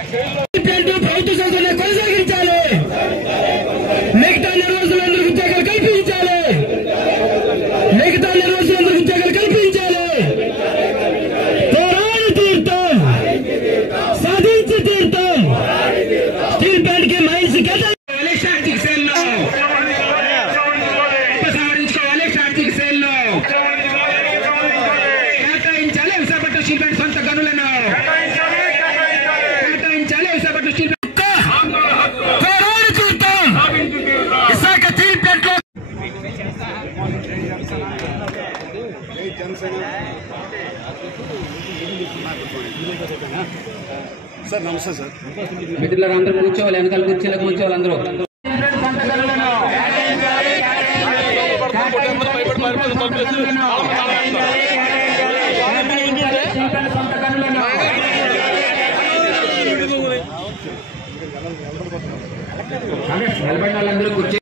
ప్రభుత్వ సంస్థలను కొనసాగించాలి. మిగతా నిర్వాసులందరూ ఉద్యోగాలు కల్పించాలి. మిగతా నిర్వాసులందరూ ఉద్యోగాలు కల్పించాలి. పోరాడి తీర్థం, సాధించి తీర్థం. స్టీల్ ప్లాంట్ కి మైన్స్ కేటాయించాలి. స్టాటిక్ సేల్ లో ఉపసంహరించుకోవాలి. స్టాటిక్ సేల్ లో కేటాయించాలి. విశాఖపట్నం స్టీల్ ప్లాంట్ సొంత గనులను కేటాయించాలి. విశాఖపట్నం స్టీల్ సార్ నమస్తే సార్. మిత్రులు అందరూ కూర్చోవాలి. వెనకాల కూర్చోలేక కూర్చోవాలి. అందరూ నిలబడిన వాళ్ళందరూ కూర్చో.